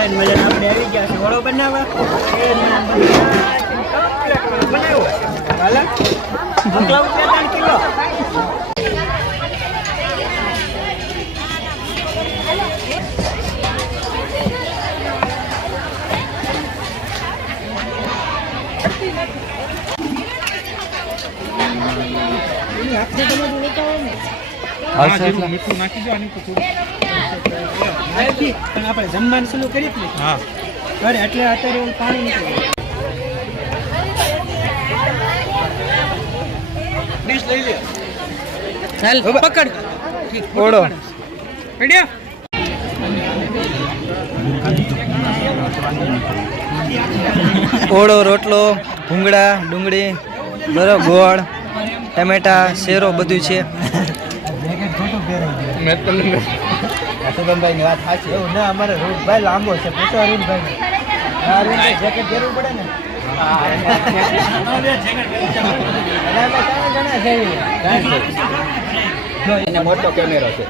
મજા આપણે આવી ગયા છે વડો બનાવવા બનાવ્યો હાલા ભૂકલા ઉતર્યા 3 કિલો મીઠું નાખી દો આની પણ આપણે જમવાનું શરૂ કરી ને હા અરે એટલે અત્યારે પાણી નીકળી ડીશ લઈ લે ચાલ પકડ ઓળો પડ્યા ઓળો રોટલો ભૂંગળા ડુંગળી બરાબર ગોળ ટમેટા શેરો બધું છે સુગમભાઈ ની વાત સાચી એવું ના અમારે રૂટભાઈ લાંબો છે પૂછો અરુણભાઈ જેકેટ પહેરવું પડે ને એને મોટો કેમેરો છે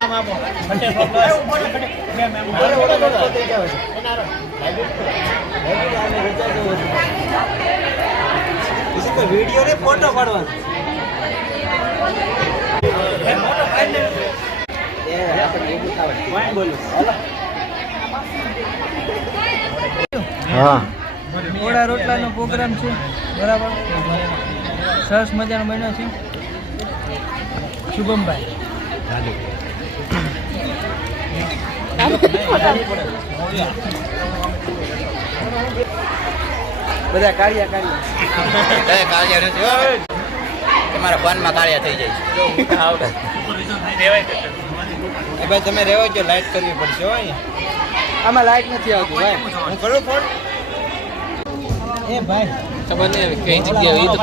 वीडियो ने फोटो पाड़वा હા ઓળા રોટલાનો પ્રોગ્રામ છે બરાબર સરસ મજાનો બન્યો છે શુભમભાઈ બધા કાળિયા નથી તમારા ફોનમાં કાળિયા થઈ જાય છે ભાઈ તમે રહેવો છો લાઈટ કરવી પડશે હો અહીંયા આમાં લાઈટ નથી આવતી ભાઈ હું કરું ફોન એ ભાઈ ખબર નહીં કઈ જગ્યાએ તો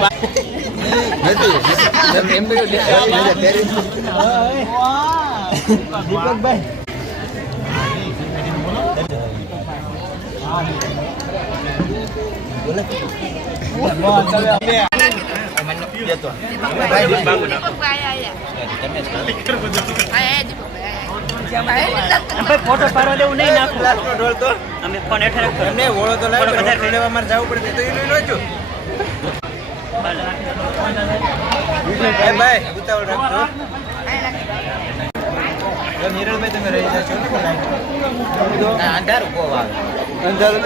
દીપકભાઈ ફોટો પાડવા દેવું નહીં નાખું ઢોલ તો અમે ફોન હેઠળ એમને ઓળો તો લાવ્યો લેવા મારે જવું પડે તો એ લો છો ભાઈ ઉતાવળ રાખજો નિરલભાઈ તમે રહી જશો અંધારું બહુ આવે અંધારું